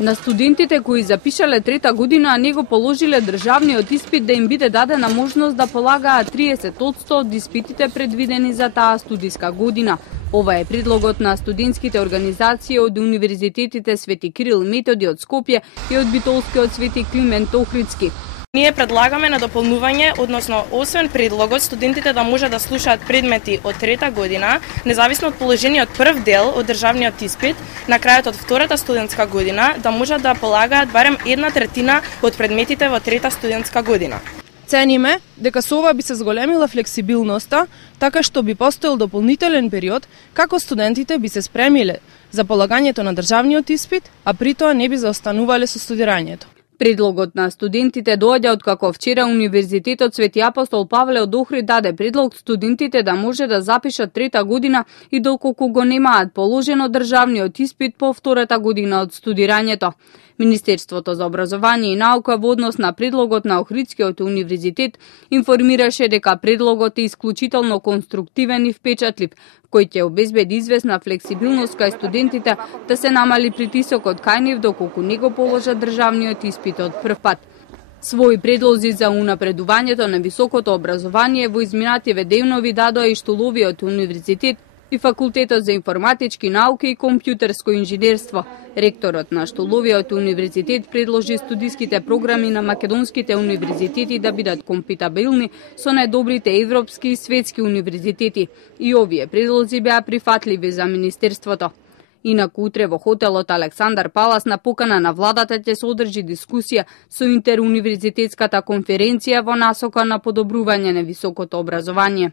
На студентите кои запишале трета година, а не го положиле државниот испит, да им биде дадена можност да полагаат 30% од испитите предвидени за таа студиска година. Ова е предлогот на студентските организации од универзитетите Свети Кирил и Методи од Скопје и од Битолскиот Свети Климент Охридски. Ние предлагаме на дополнување, односно освен предлогот студентите да може да слушаат предмети од трета година, независно од положениот прв дел од државниот испит, на крајот од втората студентска година да можат да полагаат барем 1/3 од предметите во трета студентска година. Цениме дека со ова би се зголемила флексибилноста, така што би постоел дополнителен период како студентите би се спремиле за полагањето на државниот испит, а при тоа не би заостанувале со студирањето. Предлогот на студентите доаѓа од како вчера Универзитетот Свети Апостол Павле од Охрид даде предлог студентите да може да запишат трета година и доколку го немаат положено државниот испит по втората година од студирањето. Министерството за образование и наука во однос на предлогот на Охридскиот универзитет информираше дека предлогот е исклучително конструктивен и впечатлив, кој ќе обезбеди известна флексибилност кај студентите да се намали притисокот кај нив доколку не го положат државниот испит од прв пат. Своји предлози за унапредувањето на високото образование во изминативе дејнови дадоа и Штоловиот универзитет и Факултетот за информатички науки и компјутерско инженерство. Ректорот на Штоловиот универзитет предложи студиските програми на македонските универзитети да бидат компатибилни со најдобрите европски и светски универзитети. И овие предлози беа прифатливи за Министерството. Инаку утре во хотелот Александар Палас на покана на владата ќе се одржи дискусија со интеруниверзитетската конференција во насока на подобрување на високото образование.